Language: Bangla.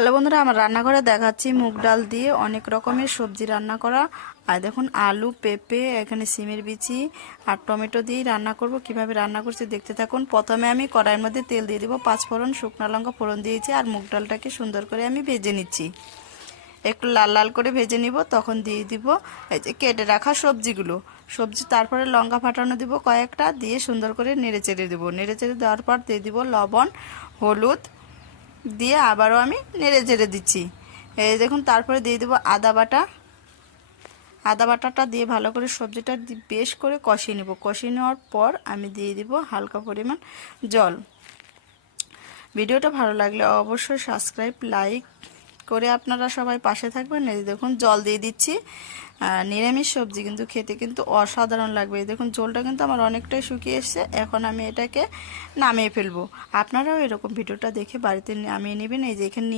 হ্যালো বন্ধুরা, আমার রান্নাঘরে দেখাচ্ছি মুগ ডাল দিয়ে অনেক রকমের সবজি রান্না করা। আর দেখুন আলু, পেঁপে, এখানে সিমের বিচি আর টমেটো দিয়ে রান্না করব। কিভাবে রান্না করছি দেখতে থাকুন। প্রথমে আমি কড়াইয়ের মধ্যে তেল দিয়ে দিব, 5 ফোড়ন, শুকনো লঙ্কা ফোড়ন দিয়েছি আর মুগ ডালটাকে সুন্দর করে আমি ভেজে নিচ্ছি। একটু লাল লাল করে ভেজে নিব, তখন দিয়ে দিব এই যে কেটে রাখা সবজিগুলো। তারপরে লঙ্কা ফাটানো দিব কয়েকটা, দিয়ে সুন্দর করে নেড়ে চেড়ে দেবো। নেড়ে চেড়ে দেওয়ার পর দিয়ে দিব লবণ, হলুদ দিয়ে আবারও আমি নেড়ে চেড়ে দিচ্ছি। এই দেখুন, তারপরে দিয়ে দেবো আদা বাটা। আদা বাটাটা দিয়ে ভালো করে সবজিটা বেশ করে কষিয়ে নেব। কষিয়ে নেওয়ার পর আমি দিয়ে দিব হালকা পরিমাণ জল। ভিডিওটা ভালো লাগলে অবশ্যই সাবস্ক্রাইব, লাইক করে আপনারা সবাই পাশে থাকবেন। এই দেখুন জল দিয়ে দিচ্ছি। নিরামিষ সবজি কিন্তু খেতে কিন্তু অসাধারণ লাগবে। এই দেখুন ঝোলটা কিন্তু আমার অনেকটাই শুকিয়ে এসছে। এখন আমি এটাকে নামিয়ে ফেলবো। আপনারাও এরকম ভিডিওটা দেখে বাড়িতে নামিয়ে নেবেন। এই যে এখানে